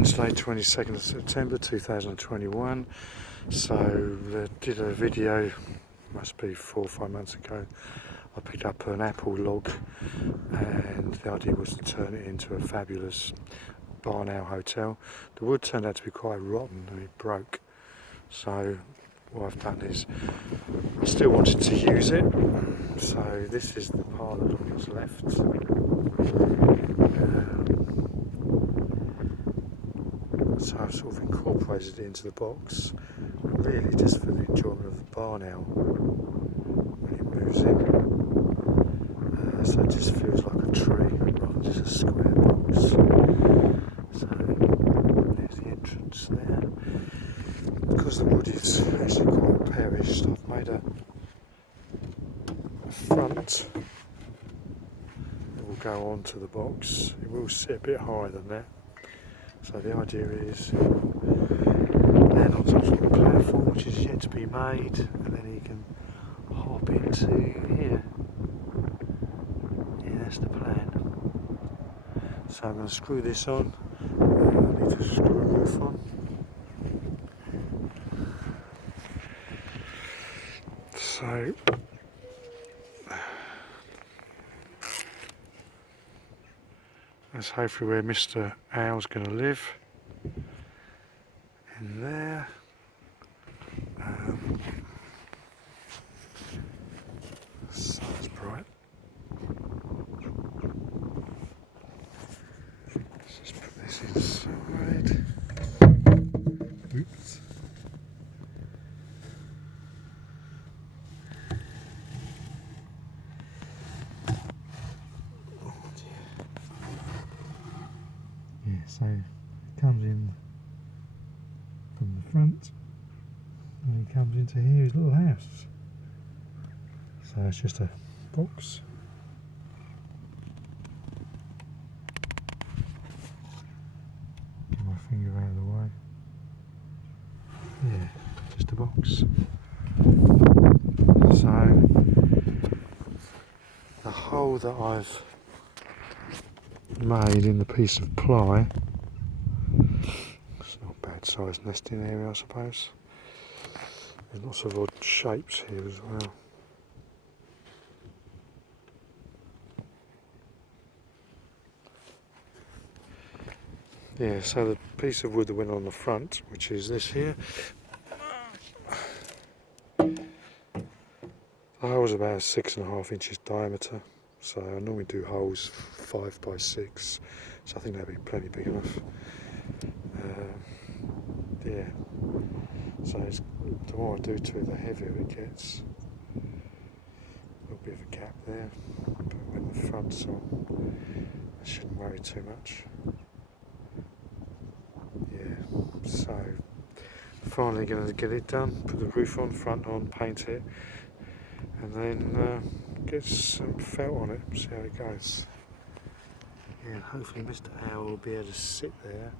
Wednesday 22nd of September 2021. So I did a video, must be 4 or 5 months ago. I picked up an apple log and the idea was to turn it into a fabulous barn owl hotel. The wood turned out to be quite rotten and it broke. So what I've done is I still wanted to use it. So this is the part that looks left. So I've sort of incorporated it into the box, really just for the enjoyment of the barn owl when it moves in. So it just feels like a tree rather than just a square box. So there's the entrance there. Because the wood is actually quite perished, I've made a front that will go onto the box. It will sit a bit higher than that. So the idea is land on some sort of platform which is yet to be made, and then you can hop into here. Yeah, that's the plan. So I'm going to screw this on. I need to screw a roof on. So that's hopefully where Mr. Owl's going to live. In there. Sun's bright. Let's just put this inside. Oops. Yeah, so it comes in from the front and he comes into here, his little house. So it's just a box. Get my finger out of the way. Yeah, just a box. So the hole that I've made in the piece of ply, it's not a bad sized nesting area I suppose. There's lots of odd shapes here as well. Yeah, so the piece of wood that went on the front, which is this here, the hole is about 6.5 inches diameter. So I normally do holes 5 by 6, so I think that'd be plenty big enough. Yeah, so the more I do to it, the heavier it gets. A little bit of a gap there, but when the front's on, I shouldn't worry too much. Yeah, so finally going to get it done, put the roof on, front on, paint it, and then get some felt on it, see how it goes. Yeah, and hopefully Mr. Owl will be able to sit there